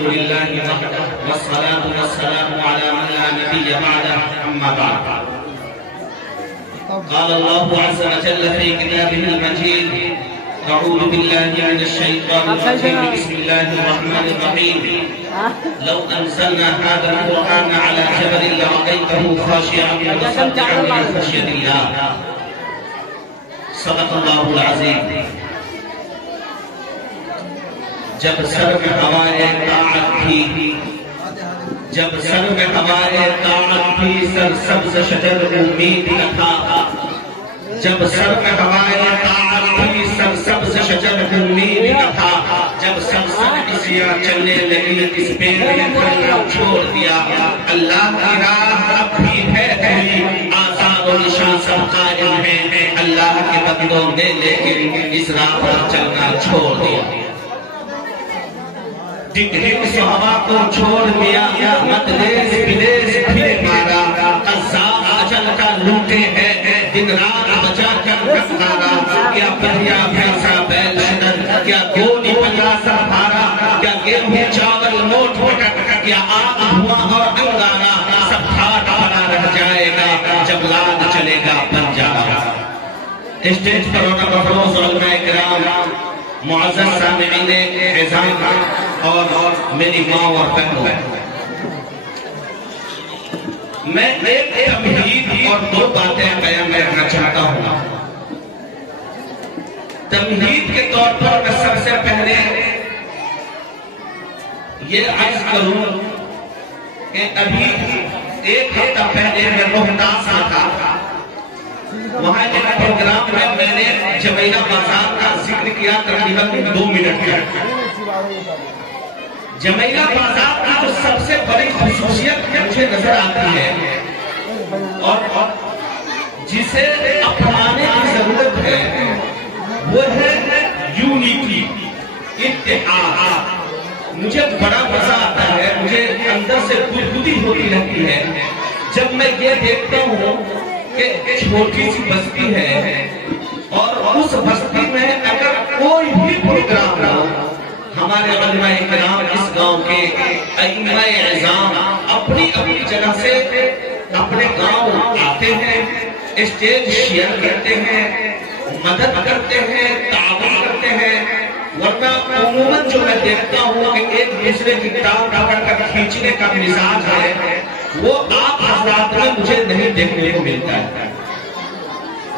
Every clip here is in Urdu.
الحمد لله وحده والصلاة والسلام على من لا نبي بعده أما بعد. قال الله عز وجل في كتابه المجيد: أعوذ بالله من الشيطان الرجيم. بسم الله الرحمن الرحيم. لو أنزلنا هذا القرآن على جبل لرأيته خاشعا متصدعا من خشية الله. صدق الله العظيم. جب سر میں ہوائے طاعت تھی، جب سر میں ہوائے طاعت تھی، سرسبز شجر امید نہ تھا. جب سر میں ہوائے طاعت تھی، سرسبز شجر امید نہ تھا. جب سب سبزیاں چلنے لگی، اس پیڑ نے پھلنا چھوڑ دیا. اللہ کی راہ اب بھی ہے کھلی، آثار و نشان سب قائم ہیں اللہ کے بندوں نے، لیکن اس راہ پر چلنا چھوڑ دیا. ڈگڈگ صحابہ کو چھوڑ دیا، مدلیس بدیس پھر مارا. قذاب اجل کا لوٹے ہیں، دن رات بجا کر رفتارا. کیا بریا بھینسا بیل شدر، کیا گولی پنجاسا بھارا، کیا گیہوں چاول موٹ مٹک، کیا آگ دھواں اور انگارا. سب ہاتھ بنا رہ جائے گا جب لاد چلے گا پنجارا. اسٹیج پر ہونا بفروز علماء کرام، معزز سامعین اعظام اور میری ماں اور بہنوں، میں ایک تمہید اور دو باتیں بیان کرنا چاہتا ہوں. تمہید کے طور پر میں سب سے پہلے یہ عرض کروں کہ ابھی ایک ہفتہ پہلے میں روہتاس میں تھا. وہاں ایک پروگرام میں میں نے جمیلہ بازار کا ذکر کیا تقریباً 2 منٹ کا. جمیلہ بازار کی جو سب سے بڑی خصوصیت مجھے نظر آتی ہے اور جسے اپنانے کی ضرورت ہے، وہ ہے یونیٹی، اتحاد. مجھے بڑا مزہ آتا ہے، مجھے اندر سے گدگدی ہوتی رہتی ہے جب میں یہ دیکھتا ہوں کہ چھوٹی سی بستی ہے اور اس بستی میں اگر کوئی بھی پروگرام نہ ہو، ہمارے علماء کرام اس گاؤں کے ائمہ اعظام اپنی جگہ سے اپنے گاؤں آتے ہیں، اسٹیج شیئر کرتے ہیں، مدد کرتے ہیں، تعاون کرتے ہیں. ورنہ عموماً جو میں دیکھتا ہوں کہ ایک دوسرے کی ٹانگ پکڑ کر کھینچنے کا مزاج ہے، وہ آپ حضرات میں مجھے نہیں دیکھنے کو ملتا ہے.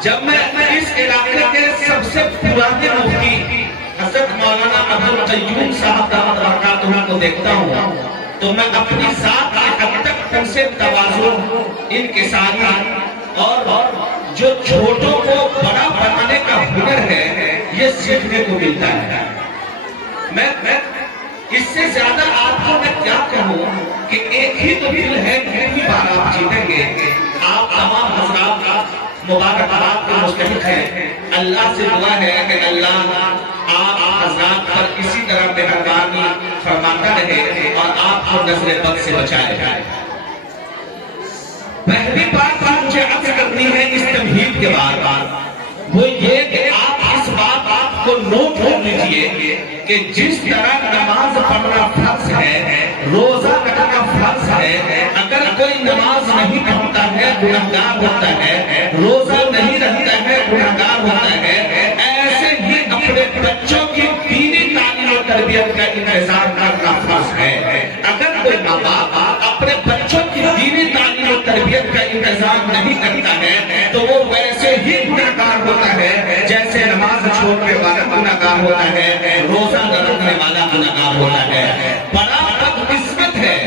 جب میں اس علاقے کے سب سے پرانے مفتی حضرت مولانا عبدالقیوم صاحب دامت برکاتہ کو دیکھتا ہوں تو میں اپنی ذات کی حد تک ان سے تواضع، انکساری اور جو چھوٹوں کو بڑا بنانے کا ہنر ہے یہ سیکھنے کو ملتا ہے. میں اس سے زیادہ آپ کو میں کیا کہوں کہ ایک ہی تو دل ہے، کتنی بار آپ جیتیں گے. آپ تمام حضرات کا مبارکباد کے مستحق ہیں. اللہ سے دعا ہے کہ اللہ آپ حضرات پر اسی طرح مہربانی فرماتا رہے اور آپ کو نظر بد سے بچائے جائے. پہلی بات مجھے عرض کرنی ہے اس تمہید کے بعد، وہ یہ کہ آپ اس بات کو نوٹ کر لیجئے کہ جس طرح نماز پڑھنا فرض ہے، روزہ رکھنا فرض ہے، اگر کوئی نماز نہیں پڑھتا ہے گنہگار ہوتا ہے، روزہ نہیں رکھتا ہے گنہگار ہوتا ہے. ایسے ہی اپنے بچوں کی دینی تعلیم و تربیت کا انتظام کرنا فرض ہے. اگر کوئی ماں باپ اپنے بچوں کی دینی تعلیم و تربیت کا انتظام نہیں کرتا ہے تو وہ ویسے ہی گنہگار ہوتا ہے جیسے نماز چھوڑنے والا گنہگار ہوتا ہے، روزہ نہ رکھنے والا گنہگار ہوتا ہے. بڑا بدقسمت ہے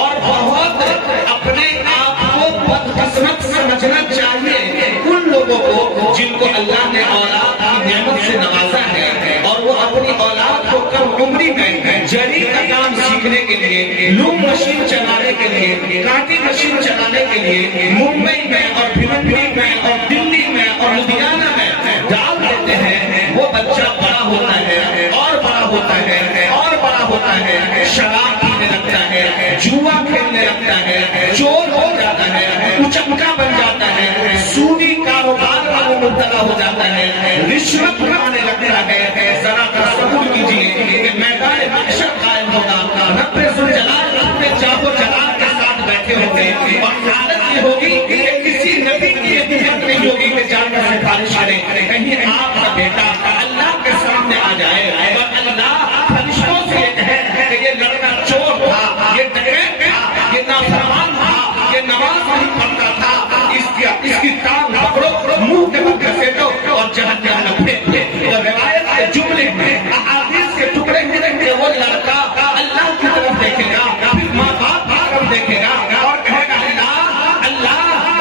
اور بہت اپنے آپ کو بدقسمت سمجھنا چاہیے ان لوگوں کو جن کو اللہ نے اولاد کی نعمت سے نوازا ہے اور وہ اپنی اولاد کو کم عمری میں جری کا کام سیکھنے کے لیے، لوم مشین چلانے کے لیے، کانٹی مشین چلانے کے لیے ممبئی میں اور بھیونڈی میں اور دلی میں اور لدھیانہ میں ڈال دیتے ہیں. وہ بچہ بڑا ہوتا ہے اور بڑا ہوتا ہے اور بڑا ہوتا ہے، شراب پینے لگتا ہے، جوا کھیلنے لگتا ہے، چور ہو جاتا ہے، اچمکا بن جاتا ہے، سودی کاروبار میں مبتلا ہو جاتا ہے، رشوت کھانے لگتا ہے. ذرا تصور کیجیے کہ میدان محشر قائم ہوگا، رب سفارش کریں کہیں آپ کا بیٹا اللہ کے سامنے آ جائے اور اللہ فرشتوں سے یہ کہے کہ یہ لڑکا چور تھا، یہ ڈکیت تھا، یہ نافرمان تھا، یہ نماز نہیں پڑھتا تھا، اس کی ٹانگ پکڑو، منہ کے بل گھسیٹو اور جہنم میں پھینک دو۔ اور روایت کے جملے میں احادیث کے ٹکڑے ملیں گے، وہ لڑکا اللہ کی طرف دیکھے گا، پھر ماں باپ کی طرف دیکھے گا اور کہے گا اللہ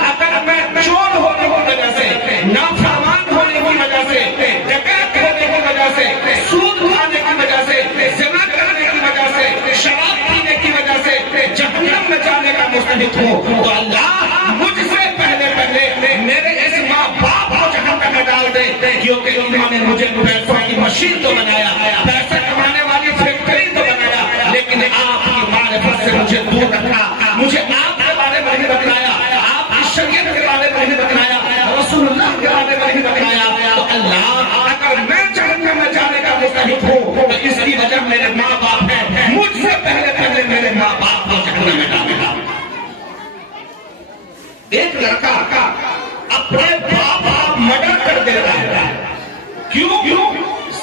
اگر میں چور ہونے کی وجہ سے، نافرمان ہونے کی وجہ سے، ڈکیت ہونے کی وجہ سے، سود کھانے کی وجہ سے، زنا کرنے کی وجہ سے، شراب پینے کی وجہ سے جہنم میں جانے کا مستحق ہوں، تو اللہ مجھ سے پہلے میرے اس ماں باپ کو جہنم میں ڈال دے، کیونکہ انہوں نے مجھے پیسوں کی مشین تو بنایا، پیسے کمانے والی فیکٹری تو بنایا، لیکن آپ کی معرفت سے مجھے دور رکھا، مجھے آپ کے بارے میں نہیں بتلایا، آپ کی شریعت کے بارے میں نہیں بتلایا، رسول اللہ کے بارے میں نہیں بتلایا، تو اللہ اگر میں جہنم میں جانے کا مستحق ہوں تو اس کی وجہ میرے ماں باپ ہیں، مجھ سے پہلے میرے ماں باپ کو جہنم میں ڈالے گا۔ ایک لڑکا اپنے باپ کا مرڈر کر دیتا ہے، کیوں؟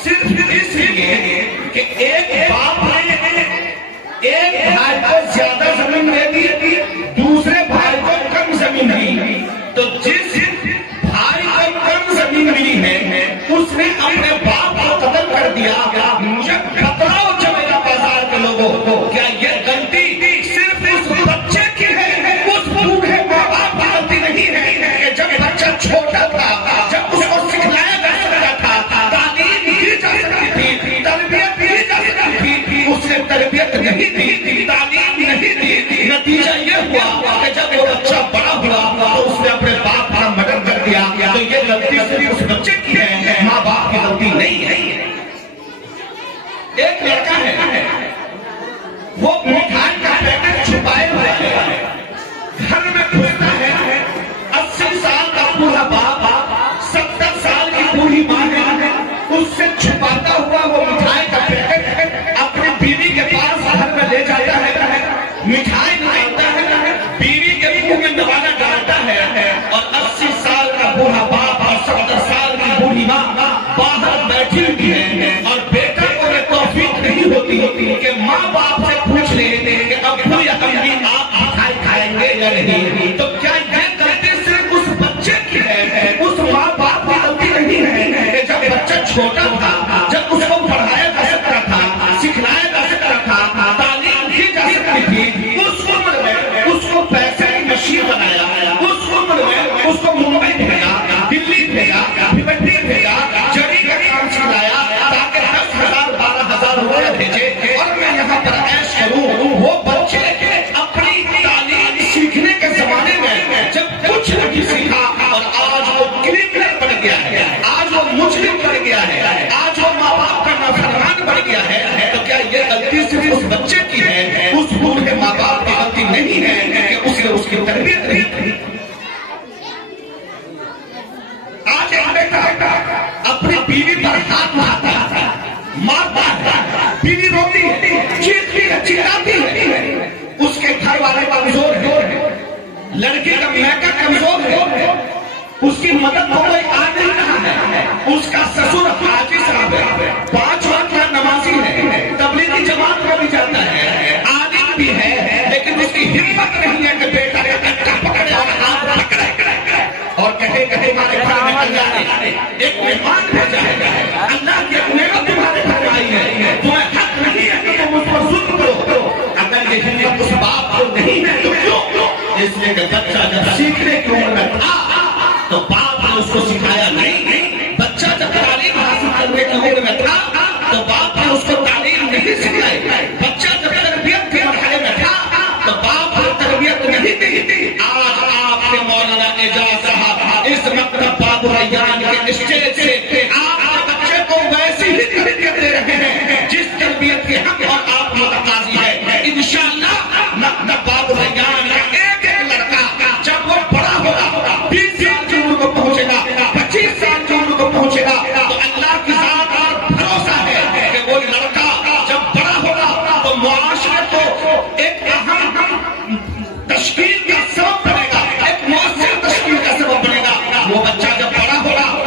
صرف اس لیے کہ ایک باپ نے ایک بھائی کو زیادہ زمین دے دی، دوسرے بھائی کو کم زمین دی، تو جس بھائی کو کم زمین ملی ہے اس نے اپنے باپ کو قتل کر دیا۔ مجھے بتلاؤ چمیلا بازار کے لوگوں کو، کیا یہ غلطی صرف اس بچے کی ہے، اس بوڑھے ماں باپ کی غلطی نہیں ہے کہ جب بچہ چھوٹا تھا، جب اس کو سکھلایا جا سکتا تھا، تعلیم دی جا سکتی تھی، تربیت دی جا سکتی تھی، اس نے تربیت نہیں دی، تعلیم نہیں دی، نتیجہ یہ ہوا کہ جب وہ بچہ بڑا ہوا تو اس نے اپنے باپ کا مرڈر کر دیا۔ تو یہ غلطی صرف اس بچے کی ہے، ماں باپ کی غلطی نہیں ہے۔ ایک لڑکا ہے، وہ مٹھائی کا پیکٹ چھپائے ہوئے ہے، گھر میں گھستا ہے، 80 سال کا بوڑھا باپ 70 سال کی بوڑھی ماں ہے، اس سے چھپاتا ہوا وہ مٹھائی کا پیکٹ اپنی بیوی کے پاس گھر میں لے جاتا ہے، مٹھائی نکالتا ہے، بیوی کے منہ میں نوالا ڈالتا ہے، اور 80 سال کا بوڑھا باپ اور 70 سال کی بوڑھی ماں باہر بیٹھی ہوئی ہے، اور بیٹا کو توفیق نہیں ہوتی کہ ماں باپ سے پوچھ لے کہ ابو یا امی آپ مٹھائی کھائیں گے یا نہیں۔ تو کیا یہ غلطی صرف اس بچے کی ہے، اس ماں باپ کی غلطی نہیں ہے کہ جب بچہ چھوٹا تھا، جب اس کو پڑھایا جا سکتا تھا، سکھلایا جا سکتا تھا، تعلیم دی جا سکتی تھی، اس عمر میں اس کو پیسے کی مشین بنایا، اس عمر میں اس کو ممبئی بھیجا، دلی بھیجا، بھٹی بھیجا، جری کا کام سکھلایا تاکہ 10,000 12,000 روپیہ بھیجے اور میں یہاں پر عیش کروں۔ وہ بچے اپنی تعلیم سیکھنے کے زمانے میں جب کچھ نہیں سیکھا اور آج وہ کرمنل بن گیا ہے، آج وہ مجرم بن گیا ہے، آج وہ ماں باپ کا نافرمان بن گیا ہے، تو کیا یہ غلطی صرف اس بچے کی ہے، اس بوڑھے ماں باپ کی غلطی نہیں ہے کہ اس نے اس کی تربیت نہیں کی؟ آج ایک بیٹا اپنی بیوی پر ہاتھ مارتا ہے، مارتا ہے، بیوی روتی ہے، چیختی ہے، چلاتی ہے، اس کے گھر والے کمزور ہے، لڑکی کا میکا کمزور ہے، اس کی مدد کو کوئی آ نہیں رہا ہے، اس کا سسر حاجی صاحب ہے، 5 وقت کا نمازی ہے، تبلیغی جماعت میں بھی جاتا ہے، عالم بھی ہے، لیکن اس کی ہمت نہیں ہے کہ بیٹا کا کٹا پکڑے اور ہاتھ پکڑے اور کہے ہمارے گھر میں اللہ نے ایک مہمان بھیجا ہے، اللہ کی نعمت تمہارے گھر آئی ہے، تمہیں حق نہیں ہے کہ تم اس پر ظلم کرو۔ اگر یہ ہمت اس باپ کو نہیں ہے تو کیوں؟ اس لیے کہ بچہ جب سیکھنے کی عمر میں تھا تو باپ نے اس کو سکھایا نہیں، بچہ جب تعلیم حاصل کرنے کی عمر میں تھا تو باپ نے اس کو تعلیم نہیں سکھائی، بچہ جب تربیت کے مرحلے میں تھا تو باپ نے تربیت نہیں دی۔ آج آپ کے مولانا اعجاز صاحب اس مکتب باب الریان کے اسٹیج سے آپ کے بچے کو ویسی ہی تربیت دے رہے ہیں جس تربیت کے حق اور آپ متقاضی ہے۔ انشاءاللہ مکتب باب الریان کا ایک لڑکا جب وہ بڑا ہوگا، 20 سال کی عمر کو پہنچے گا، 25 سال کی عمر کو پہنچے گا، تو اللہ کی ذات اور بھروسہ ہے کہ وہ لڑکا جب بڑا ہوگا تو معاشرے کو ایک اہم تشکیل کا سبب بنے گا، ایک مؤثر تشکیل کا سبب بنے گا۔ وہ بچہ جب بڑا ہوگا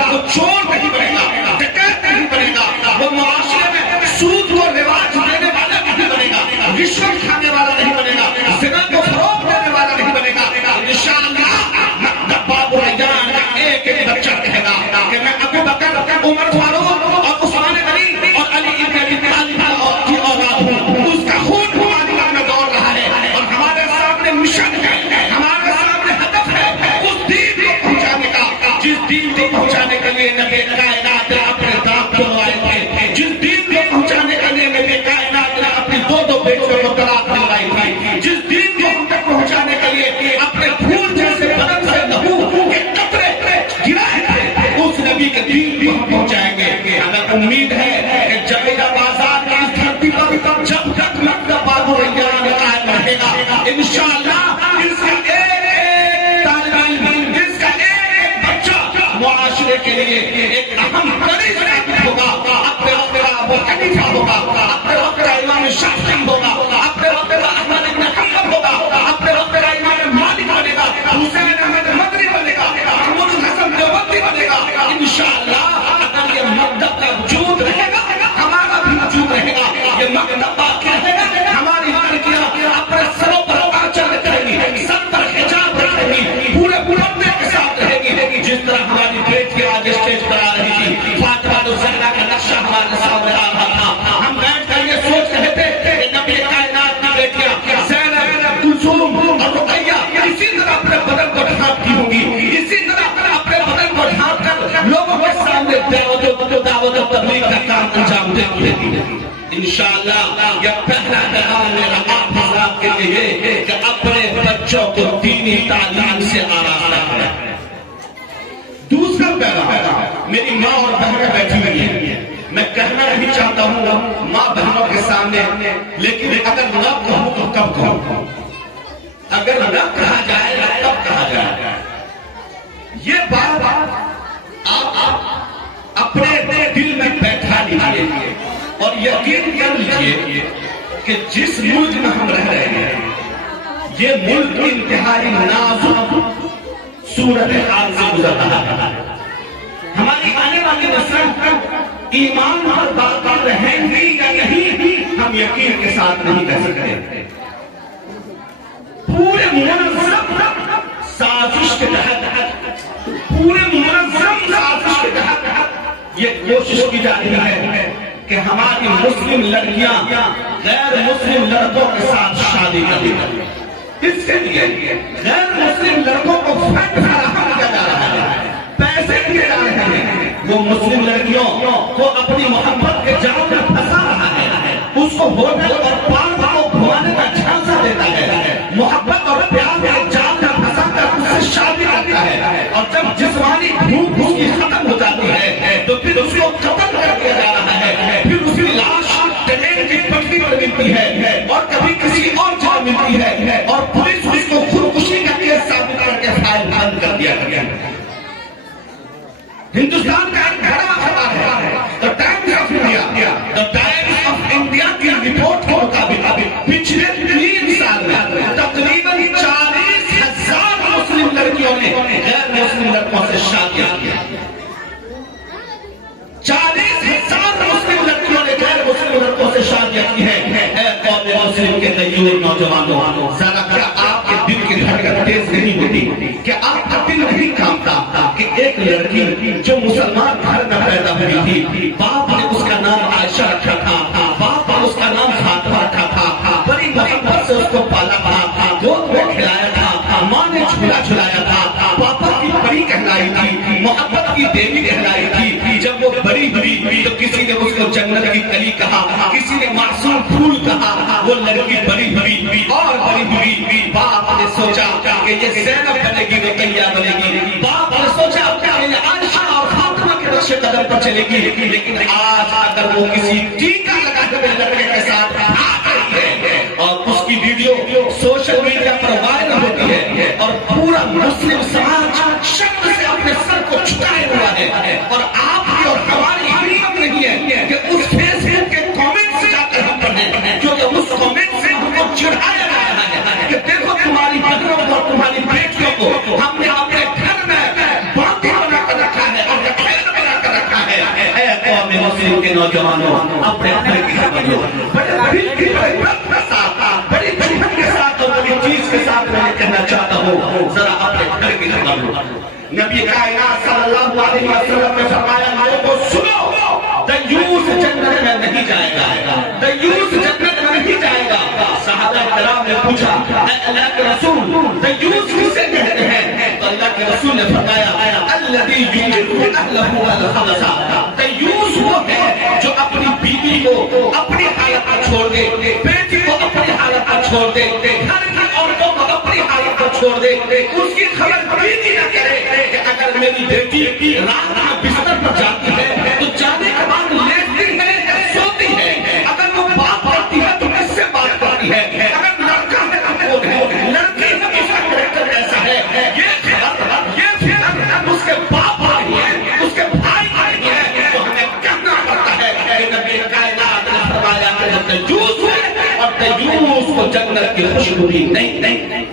خون ممالک میں دوڑ رہا ہے اور ہمارے سامنے مشن ہے، ہمارے سامنے ہدف ہے اس دین کو پہنچانے کا، جس دین کو پہنچانے کے لیے نبی کائنات نے اپنے دانت توڑوائے تھے، جس دین کو پہنچانے کے لیے نبی کائنات نے اپنی دو بیٹیوں کو طلاق دلوائی تھی، جس دین کو ہم تک پہنچانے کے لیے اپنے پھول جیسے بدن سے لہو کے قطرے گرائے تھے، اس نبی کے دین کو ہم پہنچائیں گے۔ ہمیں امید ہے کہ جبیدہ بازار کی اس دھرتی پر جب تک مکتب بابو ریان قائم رہے گا، انشاءاللہ اس کا ایک طالب علم، اس کا ایک بچہ معاشرے کے لیے ایک اہم قریب ثابت ہوگا، اپنے وقت کا ابو حنیفہ ہوگا، اپنے وقت کا امام شافعی ہوگا، اپنے وقت کا احمد بن حنبل ہوگا، اپنے وقت کا امام مالک بنے گا، حسین احمد مدنی بنے گا، محمود الحسن دیوبندی بنے گا۔ انشاءاللہ اگر یہ مکتب کا وجود رہے گا، ہمارا بھی وجود رہے گا، یہ مکتب باقی رہے گا، ہماری لڑکیاں اپنے سروں پر آنچل رکھیں گی، سر پر حجاب رکھیں گی، پورے پردے کے ساتھ رہیں گی، جس طرح ہماری بیٹی آج اسٹیج پر آ رہی تھی، فاطمہ الزہرا کا نقشہ ہمارے سامنے آ رہا تھا، ہم بیٹھ کر یہ سوچ رہے تھے کہ نبی کائنات کی بیٹیاں زینب، کلثوم اور رقیہ اسی طرح اپنے بدن کو ڈھانپتی ہوں گی، اسی طرح اپنے بدن کو ڈھانپ کر لوگوں کے سامنے دعوت و تبلیغ کا کام انجام دیتی ہے۔ انشاءاللہ یہ پہلا پیغام میرا آپ حضرات کے لیے کہ اپنے بچوں کو دینی تعلیم سے آراستہ کریں۔ دوسرا پیغام میری ماں اور بہنیں بیٹھی ہوئی ہیں، میں کہنا نہیں چاہتا ہوں ماں بہنوں کے سامنے، لیکن اگر نہ کہوں تو کب کہوں، اگر نہ کہا جائے تب کہا جائے۔ یہ بات آپ اپنے دل میں بیٹھا لیجیے اور یقین کر لیجیے کہ جس ملک میں ہم رہ رہے ہیں یہ ملک انتہائی نازک صورتحال سے گزر رہا ہے۔ ہماری آنے والی نسل ایمان پر باقی رہیں گی یا نہیں ہم یقین کے ساتھ نہیں کہہ سکتے۔ پورے منظم سازش کے تحت یہ کوشش کی جاتی ہے کہ ہماری مسلم لڑکیاں غیر مسلم لڑکوں کے ساتھ شادی کریں۔ اس کے لیے غیر مسلم لڑکوں کو فنڈ فراہم کیا جا رہا ہے، پیسے دیے جا رہے ہیں، وہ مسلم لڑکیوں کو اپنی محبت کے جال میں پھنسا رہا ہے، اس کو ہوٹل اور پارک کو گھمانے کا جھانسا دیتا ہے، محبت اور پیار کے جال میں پھنسا کر اس سے شادی کرتا ہے، اور جب جسمانی بھوک اس کی ختم ہو جاتی ہے تو پھر اس کو قتل کر دیا جا رہا ہے، پھر اس کی لاش ٹرین کی پٹری پر ملتی ہے اور کبھی کسی اور جگہ ملتی ہے اور پولیس اس کو خودکشی کا کیس ثابت کر کے فائل بند کر دیا گیا۔ ہندوستان کا ایک بڑا خبر ہے The Times of India کی رپورٹ کے مطابق پچھلے 3 سال میں تقریباً 40,000 مسلم لڑکیوں نے غیر مسلم لڑکوں سے شادیاں کی۔ 40,000 مسلم لڑکیوں نے غیر مسلم لڑکوں سے شادیاں کی ہیں۔ اے قوم مسلم کے غیور نوجوانوں، ذرا کیا آپ کے دل کی دھڑکن تیز نہیں ہوتی؟ کہ آپ کا دل نہیں کامتا کہ ایک لڑکی جو مسلمان گھر میں پیدا ہوئی تھی، باپ نے اس کا نام عائشہ رکھا تھا، باپ نے اس کا نام فاطمہ رکھا تھا، بڑی محبت سے اس کو پالا بڑھا تھا، گود میں کھلایا تھا، ماں نے جھولا جھلایا تھا، پاپا کی پری کہلائی تھی، محبت کی دیوی کہلائی تھی۔ جب وہ بڑی ہوئی تو کسی نے اس کو جنت کی کلی کہا، کسی نے معصوم پھول کہا، وہ لڑکی بڑی ہوئی اور بڑی ہوئی۔ باپ نے سوچا کہ یہ زینب بنے گی، رقیہ بنے گی، باپ نے سوچا کہ یہ عائشہ اور فاطمہ کے نقش قدم پر چلے گی، لیکن آج اگر وہ کسی ٹیکا لگا کے لڑکے کے ساتھ آ گئی ہے اور اس کی ویڈیو سوشل میڈیا پر وائرل ہوتی ہے اور پورا مسلم سماج شرم سے اپنے سر کو جھکائے ہوا ہے، اور آپ کی اور ہماری ہمت نہیں ہے کہ اس فیس بک کے کامنٹ سے جا کر ہم پڑھیں، کیونکہ اس کامنٹ سے ہم کو چڑھایا جا رہا ہے کہ دیکھو تمہاری بہنوں اور تمہاری بیٹیوں کو ہم نے اپنے گھر میں باندھی بنا کر رکھا ہے اور ڈھیل بنا کر رکھا ہے۔ اے قوم مسلم کے نوجوانوں، اپنے گھر کی خبر لو، بڑے دل کی محبت کے ساتھ، بڑی محبت کے ساتھ اور بڑی چیز کے ساتھ میں کہنا چاہتا ہوں، ذرا اپنے گھر کی خبر لو۔ نبی کائنات صلی اللہ علیہ وسلم نے فرمایا لوگوں کو سنو، دیوس جنت میں نہیں جائے گا، دیوس جنت میں نہیں جائے گا، کرام نے پوچھا اے اللہ کے رسول دیوس کسے کہتے ہیں؟ تو اللہ کے رسول نے فرمایا الذی یجر اہلہ والخبثا، دیوس وہ ہے جو اپنی بیوی کو اپنی حالت پر چھوڑ دے، بیٹی کو اپنی حالت پر چھوڑ دے، گھر کی عورتوں کو اپنی حالت پر چھوڑ دے، اس کی خبر بھی نہ کرے کہ اگر میری بیٹی رات میں بستر پر جاتی ہے تو جانے کے بعد لیٹتی ہے سوتی ہے، اگر وہ بات کرتی ہے تو کس سے بات کرتی ہے، اگر لڑکا ہے تو وہ ہے، لڑکی ہے تو اس کا کریکٹر ایسا ہے، یہ خبر یہ فکر اس کے باپ آئی ہے، اس کے بھائی آئی ہے، تو ہمیں کہنا پڑتا ہے کہ نبی کائنات نے فرمایا کہ وہ دیوس ہے اور دیوس کو جنت کی خوشبو بھی نہیں۔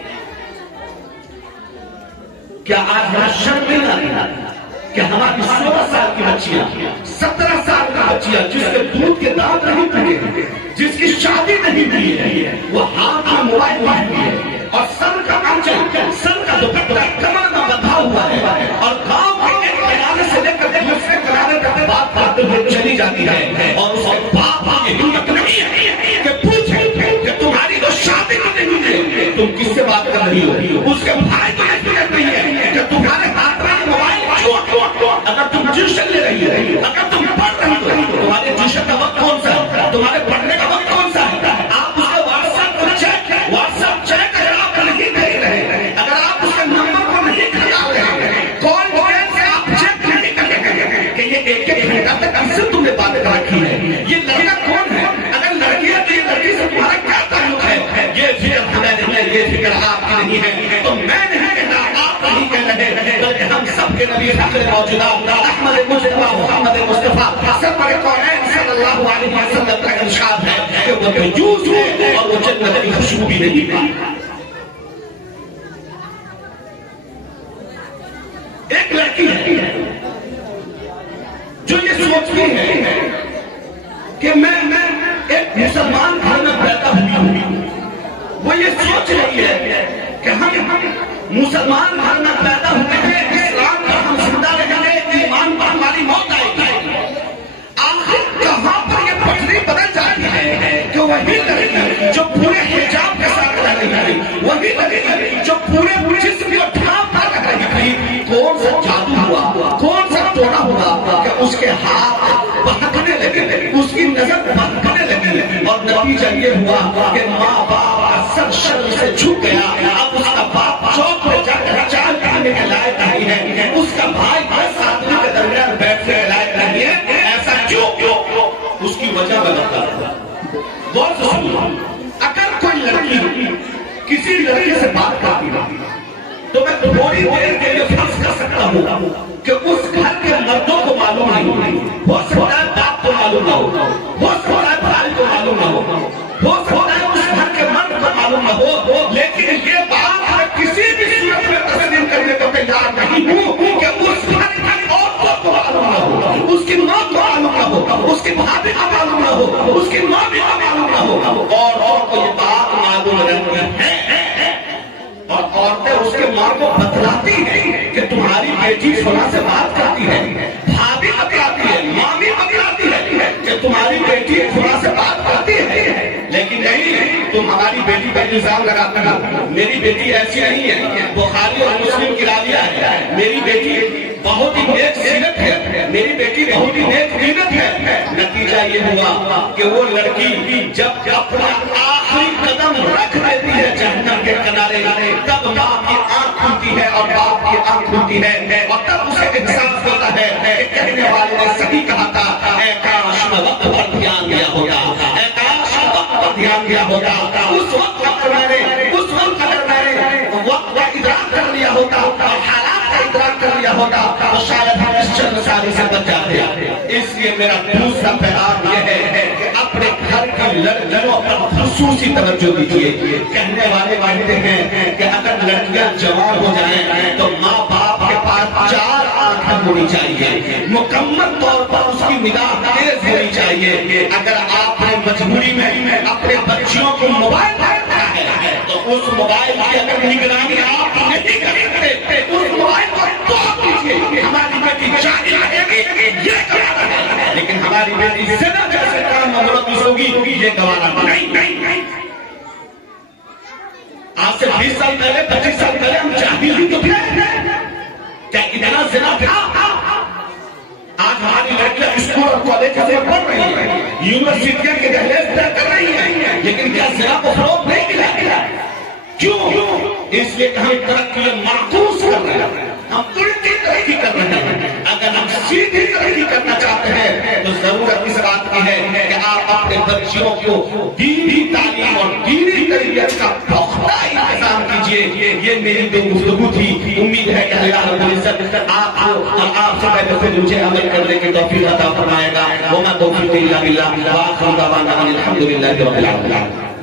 کیا آج ہمیں شرم نہیں آتی کہ ہماری 16 سال کی بچیاں 17 سال کی بچیاں جس کے دودھ کے دانت نہیں پھٹے، جس کی شادی نہیں ہوئی ہے، وہ ہاتھ میں موبائل پہنی ہے اور سر کا آنچل، سر کا دوپٹہ کمر میں بندھا ہوا ہے اور گاؤں کے ایک کنارے سے لے کر دوسرے کنارے تک بات کرتے ہوئے چلی جاتی ہے، اور اس کے باپ کی ہمت نہیں ہے کہ پوچھے کہ تمہاری تو شادی نہیں ہوئی ہے، تم کس سے بات کر رہی ہو؟ اس کے بھائی کو یہ نہیں ہے کہ تمہارے ہاتھ میں موبائل اگر تم ٹیوشن لے رہی ہے، اگر تم پڑھ رہی ہو، تمہارے ٹیوشن کا وقت کون سا ہے، تمہارے پڑھنے کا وقت کون سا ہے؟ آپ اس کے واٹس ایپ اگر آپ نہیں دیکھ رہے، اگر آپ اس کے نمبر کو نہیں کھلا رہے، کال سے آپ چیک نہیں کر رہے کہ یہ ایک گھنٹہ تک کس سے تم نے بات کر رکھی ہے، یہ لڑکا کون ہے؟ اگر لڑکی ہے تو یہ لڑکی سے تمہارا کیا تعلق ہے؟ یہ فکر ہمیں نہیں ہے، یہ فکر آپ کی نہیں ہے، تو میں نہیں کہتا، آپ نہیں کہہ رہے، بلکہ ہم سب کے نبی فخر موجودہ احمد مجتبی محمد مصطفیٰ سرور کونین صلی اللہ علیہ وسلم کا ارشاد ہے کہ وہ دیوس ہے اور وہ جنت کی خوشبو بھی نہیں پاتا۔ ایک لڑکی ہے جو یہ سوچتی ہے کہ میں ایک مسلمان گھر میں پیدا ہوئی ہوں، وہ یہ سوچ رہی ہے کہ ہم مسلمان گھر میں پیدا ہوئے ہیں، اسلام کا ہم زندہ رہیں گے، ایمان پر ہماری موت آئے گی، آخر کہاں پر یہ پٹری بدل جاتی ہے کہ وہی لڑکی جو پورے حجاب کے ساتھ رہ رہی ہے، وہی لڑکی جو پورے جسم کو ڈھانپ کر رہ رہی تھی، کون سا جادو ہوا، کون سا ٹونا ہوا کہ اس کے ہاتھ بہکنے لگے، اس کی نظر بہکنے لگی، اور نتیجہ یہ ہوا کہ ماں باپ کا سر شرم سے جھک گیا، اب اس کا باپ چوک پہ جا کر چال کرنے کے لائق نہیں ہے، اس کا بھائی 10 آدمی کے درمیان بیٹھنے کے لائق نہیں ہے، ایسا کیوں؟ اس کی وجہ بتاتا ہے۔ غور سے سنو، اگر کوئی لڑکی کسی لڑکے سے بات کرتی ہے تو میں تھوڑی دیر کے لیے فرض کر سکتا ہوں کہ اس گھر کے مردوں کو معلوم نہیں ہو سکتا ہے، باپ کو معلوم نہ ہو سکتا ہے، بھائی کو معلوم نہ ہو سکتا ہے، اس گھر کے مرد کو معلوم نہ ہو، لیکن یہ بات میں کسی بھی صورت میں تسلیم کرنے کو تیار نہیں ہوں کہ اس گھر کی عورتوں کو معلوم نہ ہو، اس کی ماں کو معلوم نہ ہو، اس کی بھابھی کو معلوم نہ ہو، اس کی ماں بھی کو معلوم نہ ہو، اور کو یہ بات معلوم رہتی ہے، اور عورتیں اس کے ماں کو بتلاتی ہیں کہ تمہاری بیٹی فلاں سے بات کرتی ہے، بھابھی بتلاتی ہے، ماں بھی بتلاتی ہے کہ تمہاری بیٹی فلاں سے بات کرتی ہے، لیکن نہیں، تم ہماری بیٹی پر الزام لگاتے ہو، میری بیٹی ایسی نہیں ہے، بخاری اور مسلم کی راویہ ہے، میری بیٹی بہت ہی نیک سیرت ہے، میری بیٹی بہت ہی نیک سیرت ہے، نتیجہ یہ ہوا کہ وہ لڑکی جب اپنا آخری قدم رکھ دیتی ہے جہنم کے کنارے، تب ماں کی آنکھ کھلتی ہے اور باپ کی آنکھ کھلتی ہے، اور تب اسے احساس ہوتا ہے کہ کہنے والے نے صحیح کہا تھا، اے کاش میں وقت پر دھیان دیا ہوتا، اے کاش وقت پر دھیان دیا ہوتا، اس وقت اگر میں نے وقت کا ادراک کر لیا ہوتا اور حالات کا ادراک کر لیا ہوتا تو شاید ہم اس شر ساری سے بچ جاتے۔ اس لیے میرا دوسرا پیغام یہ ہے کہ اپنے گھر کی لڑکیوں پر خصوصی توجہ دیجیے۔ کہنے والے کہتے ہیں کہ اگر لڑکیاں جوان ہو جائیں تو ماں باپ کے پاس 4 آنکھیں ہونی چاہیے، مکمل طور پر اس کی نگاہ تیز ہونی چاہیے۔ اگر آپ نے مجبوری میں اپنے بچیوں کو موبائل دینا ہے تو اس موبائل کی اگر نگرانی آپ نہیں کرتے اس موبائل کو توڑ دیجیے۔ ہماری بیٹی شادی رہے گی یہ گوارا ہے، لیکن ہماری بیٹی زنا جیسے کام میں ملوث ہوگی یہ گوارا نہیں۔ آج سے 20 سال پہلے 25 سال پہلے ہم جاہل تو تھے کیا اتنا زنا تھا؟ آج ہماری لڑکیاں اسکول اور کالج میں پڑھ رہی ہیں، یونیورسٹیاں کے دہلیز طے کر رہی ہیں، لیکن کیا زنا کو فروغ نہیں ملا؟ کیوں؟ اس لیے کہ ہم ترقی معکوس کر رہے ہیں، ہم الٹی ترقی کر رہے ہیں۔ اگر ہم سیدھی ترقی کرنا چاہتے ہیں تو ضرورت اس بات کی ہے کہ آپ اپنے بچیوں کو دینی تعلیم اور دینی تربیت کا پختہ انتظام کیجیے۔ یہ میری دو گفتگو تھی، امید ہے کہ اللہ رب العزت آپ کو اور آپ سے پہلے خود مجھے عمل کرنے کی توفیق عطا فرمائے گا۔ وما توفیقی الا باللہ، وآخر دعوانا ان الحمد للہ رب العالمین۔